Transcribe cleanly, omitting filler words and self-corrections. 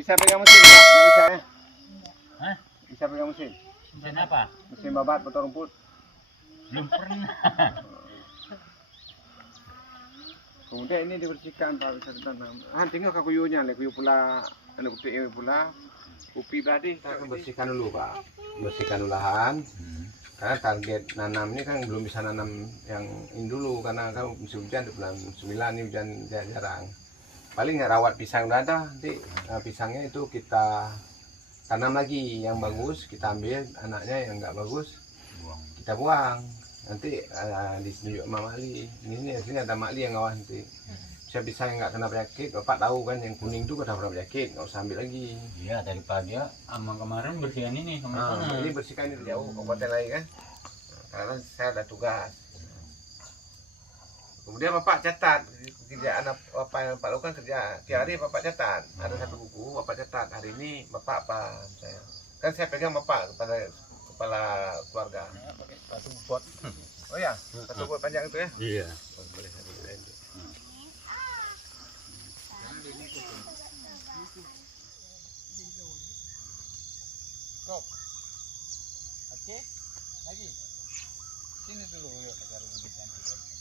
Bisa pegang mesin, Pak? Nggak bisa ya? Hah? Bisa pegang mesin? Mesin apa? Mesin babat potong rumput. Belum pernah. Kemudian ini dibersihkan Pak, bisa ditanam. Tinggal ke kuyunya, kuyu pula, anak putih ini pula. Upi berarti kita akan bersihkan dulu Pak. Bersihkan dulu lahan. Karena target nanam ini kan belum bisa nanam yang ini dulu karena kan musim hujan di bulan 9 ini hujan jarang. Paling nggak rawat pisang udah ada, nanti pisangnya itu kita tanam lagi yang bagus, kita ambil anaknya yang nggak bagus, kita buang. Nanti di sini juga Mak Mali, ini di sini ada Mak Li yang ngawal nanti. Bisa pisang yang nggak kena penyakit, Bapak tahu kan yang kuning itu kena penyakit, nggak usah ambil lagi. Iya, daripada sama kemarin bersihkan ini sama sana. Ini bersihkan ini jauh, kabupaten lain kan. Karena saya ada tugas. Kemudian Bapak catat kerjaan apa yang Bapak lakukan kerja. Tiap hari Bapak catat. Ada satu buku Bapak catat. Hari ini Bapak apa? Kan saya pegang Bapak kepada kepala keluarga. Pakai satu bot. Oh ya, satu bot panjang itu ya? Iya. Boleh saya beli itu. Stop. Oke. Lagi. Sini dulu yuk, agar lebih cantik lagi.